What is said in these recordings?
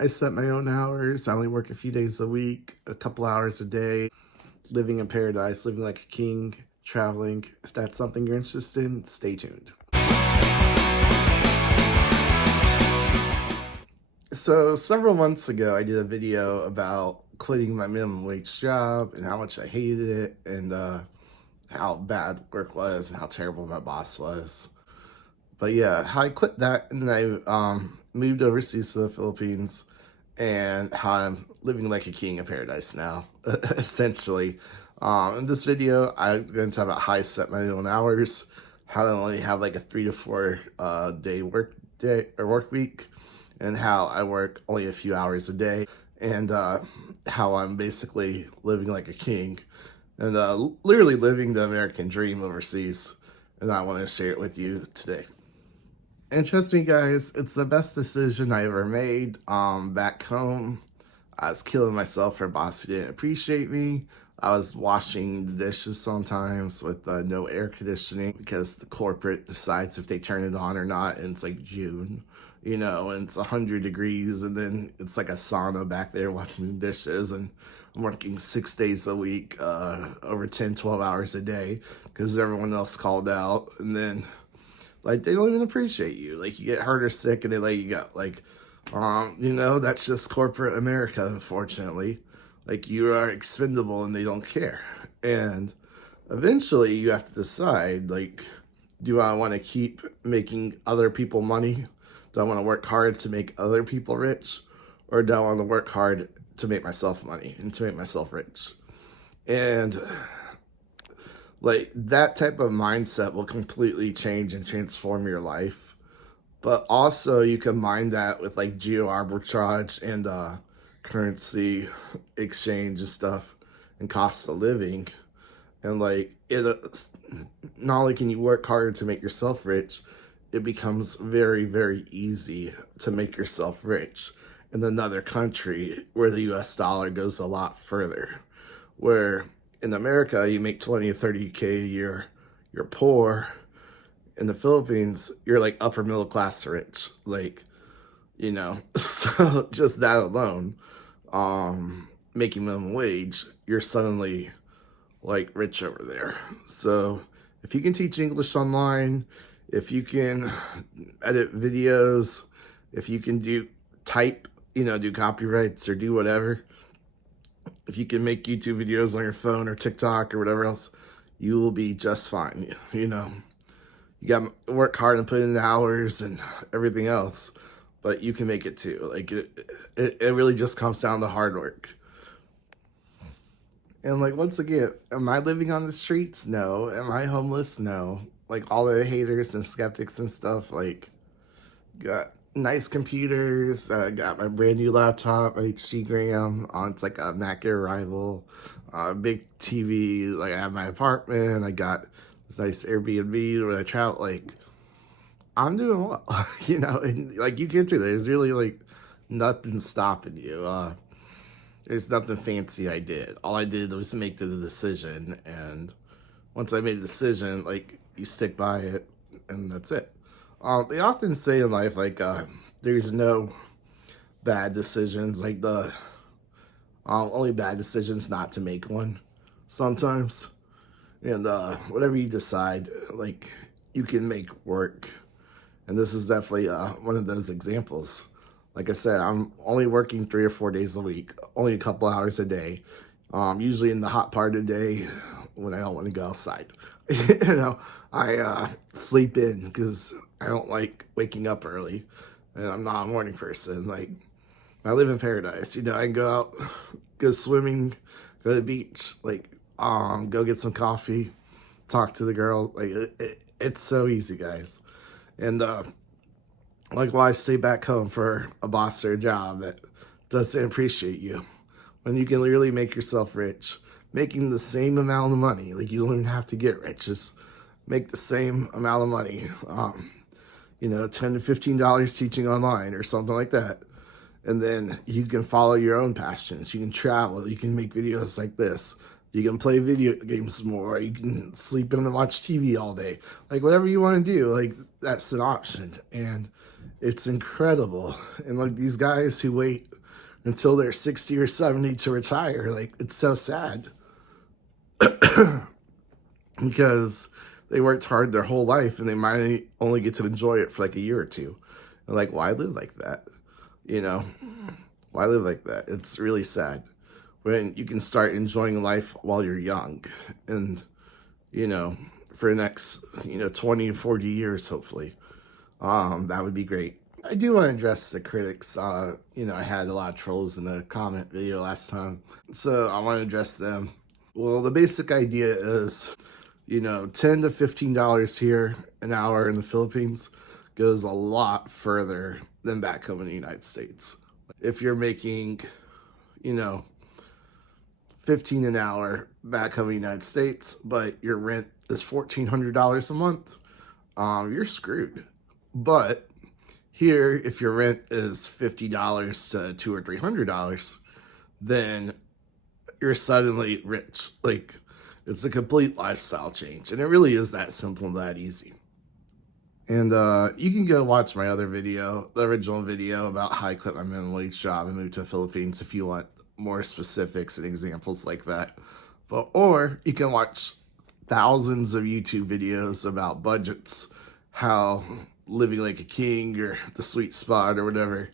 I set my own hours. I only work a few days a week, a couple hours a day, living in paradise, living like a king, traveling. If that's something you're interested in, stay tuned. So, several months ago, I did a video about quitting my minimum wage job and how much I hated it and how bad work was and how terrible my boss was. But yeah, how I quit that and then I moved overseas to the Philippines and how I'm living like a king in paradise now, essentially. In this video, I'm going to talk about how I set my own hours, how I only have like a 3 to 4 day or work week, and how I work only a few hours a day, and how I'm basically living like a king and literally living the American dream overseas. And I want to share it with you today. And trust me, guys, it's the best decision I ever made. Back home, I was killing myself for a boss who didn't appreciate me. I was washing the dishes sometimes with no air conditioning because the corporate decides if they turn it on or not, and it's like June, and it's 100 degrees, and then it's like a sauna back there washing the dishes, and I'm working 6 days a week, over 10, 12 hours a day because everyone else called out, and then like, they don't even appreciate you. Like, you get hurt or sick and they let you go. Like, that's just corporate America, unfortunately. Like, you are expendable and they don't care. And eventually you have to decide, like, do I want to keep making other people money? Do I want to work hard to make other people rich? Or do I want to work hard to make myself money and to make myself rich? And like, that type of mindset will completely change and transform your life. But also you combine that with like geo arbitrage and currency exchange and stuff and cost of living. And like, not only can you work harder to make yourself rich, it becomes very, very easy to make yourself rich in another country where the US dollar goes a lot further. Where in America, you make 20 or 30K a year, you're poor. In the Philippines, you're like upper middle class rich. Like, so just that alone, making minimum wage, you're suddenly like rich over there. So if you can teach English online, if you can edit videos, if you can do copyrights or do whatever, if you can make YouTube videos on your phone or TikTok or whatever else, you will be just fine. You got to work hard and put in the hours and everything else, but you can make it too. Like, it really just comes down to hard work. And like, once again, am I living on the streets? No. Am I homeless? No. Like, all the haters and skeptics and stuff, like, got nice computers. I got my brand new laptop, HD Gram. It's like a Mac Air rival. Big TV. Like, I have my apartment. I got this nice Airbnb where I travel. Like, I'm doing well, and like, you get to, there's really like nothing stopping you. There's nothing fancy I did. All I did was make the decision, and once I made a decision, like, you stick by it, and that's it. They often say in life, like, there's no bad decisions. Like, the only bad decisions not to make one sometimes. And whatever you decide, like, you can make work. And this is definitely one of those examples. Like I said, I'm only working 3 or 4 days a week, only a couple hours a day. Usually in the hot part of the day when I don't want to go outside. I sleep in because I don't like waking up early, and I'm not a morning person. Like, I live in paradise. I can go out, go swimming, go to the beach, like, go get some coffee, talk to the girl. Like, it's so easy, guys. And like, why stay back home for a boss or a job that doesn't appreciate you when you can literally make yourself rich, making the same amount of money? Like, you don't even have to get rich, just make the same amount of money. $10 to $15 teaching online or something like that. And then you can follow your own passions. You can travel. You can make videos like this. You can play video games more. You can sleep in and watch TV all day. Like, whatever you want to do, like, that's an option. And it's incredible. And like, these guys who wait until they're 60 or 70 to retire. Like, it's so sad because they worked hard their whole life and they might only get to enjoy it for like a year or two. And like, why live like that? You know, why live like that? It's really sad when you can start enjoying life while you're young and, you know, for the next, 20, 40 years, hopefully. That would be great. I do want to address the critics. I had a lot of trolls in the comment video last time, so I want to address them. Well, the basic idea is, $10 to $15 here an hour in the Philippines goes a lot further than back home in the United States. If you're making, 15 an hour back home in the United States, but your rent is $1,400 a month, you're screwed. But here, if your rent is $50 to $200 or $300, then you're suddenly rich. Like, it's a complete lifestyle change, and it really is that simple and that easy. And you can go watch my other video, the original video about how I quit my minimum wage job and moved to the Philippines if you want more specifics and examples like that. Or you can watch thousands of YouTube videos about budgets, how living like a king or the sweet spot or whatever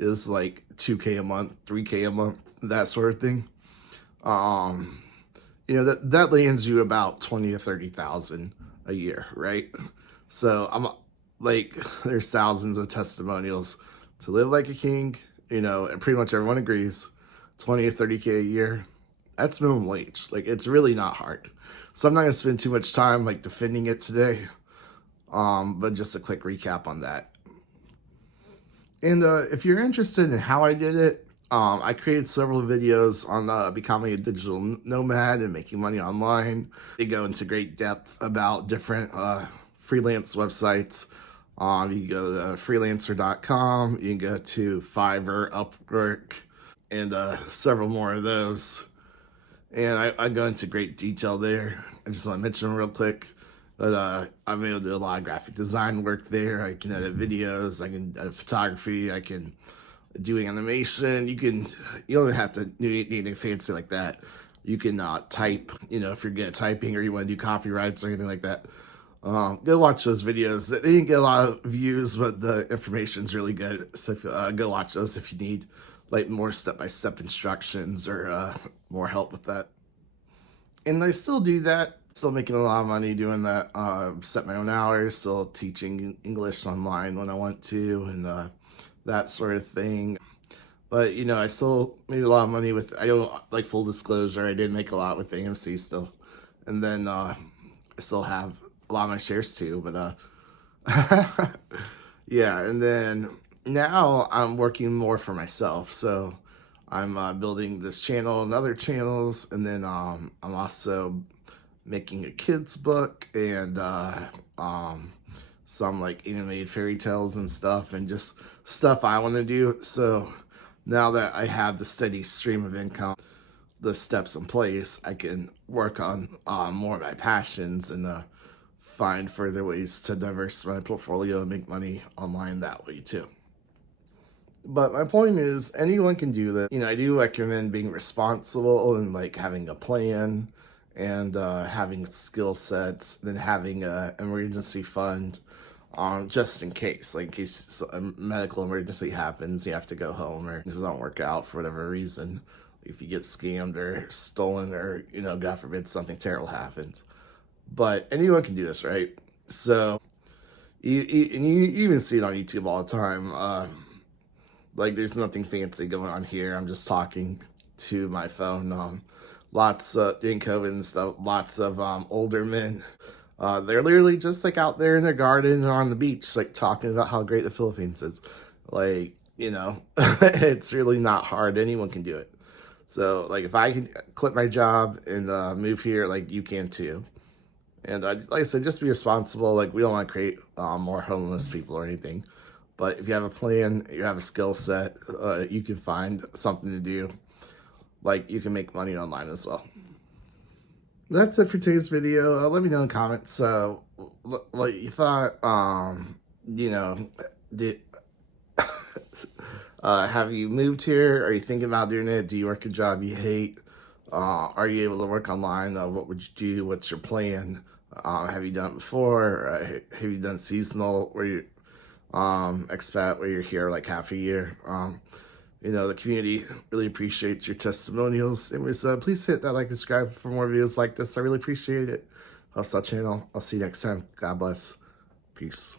is like $2K a month, $3K a month, that sort of thing. That lands you about 20 to 30,000 a year, right? So I'm like, there's thousands of testimonials to live like a king, and pretty much everyone agrees 20 to 30K a year, that's minimum wage. Like, it's really not hard. So I'm not gonna spend too much time like defending it today. But just a quick recap on that. And if you're interested in how I did it, I created several videos on becoming a digital nomad and making money online. They go into great depth about different freelance websites. You can go to freelancer.com, you can go to Fiverr, Upwork, and several more of those. And I go into great detail there. I just want to mention real quick. But I'm able to do a lot of graphic design work there. I can edit videos, I can edit photography, I can do animation. You don't have to do anything fancy like that. You can type, if you're good at typing or you want to do copyrights or anything like that. Go watch those videos. They didn't get a lot of views, but the information's really good. So go watch those if you need like more step-by-step instructions or more help with that. And I still do that. Still making a lot of money doing that. Set my own hours, still teaching English online when I want to, and that sort of thing. But, I still made a lot of money with, I don't, like, full disclosure, I did make a lot with AMC still. And then I still have a lot of my shares too, but yeah, and then now I'm working more for myself. So I'm building this channel and other channels, and then I'm also making a kids book and some like animated fairy tales and stuff, and just stuff I want to do. So now that I have the steady stream of income, the steps in place, I can work on more of my passions and find further ways to diversify my portfolio and make money online that way too. But my point is, anyone can do that. I do recommend being responsible and like having a plan and having skill sets, then having an emergency fund just in case, like in case a medical emergency happens, you have to go home or this doesn't work out for whatever reason. If you get scammed or stolen or, God forbid, something terrible happens. But anyone can do this, right? So, you even see it on YouTube all the time. Like, there's nothing fancy going on here. I'm just talking to my phone. Lots during COVID and stuff, lots of older men. They're literally just like out there in their garden or on the beach, like talking about how great the Philippines is. Like, it's really not hard. Anyone can do it. So, like, if I can quit my job and move here, like, you can too. And like I said, just be responsible. Like, we don't want to create more homeless people or anything. But if you have a plan, you have a skill set, you can find something to do. Like, you can make money online as well. That's it for today's video. Let me know in the comments what you thought. Did Have you moved here? Are you thinking about doing it? Do you work a job you hate? Are you able to work online? What would you do? What's your plan? Have you done it before? Have you done seasonal where you expat where you're here like half a year? The community really appreciates your testimonials. Anyways, please hit that like, subscribe for more videos like this. I really appreciate it. I'll channel. I'll see you next time. God bless. Peace.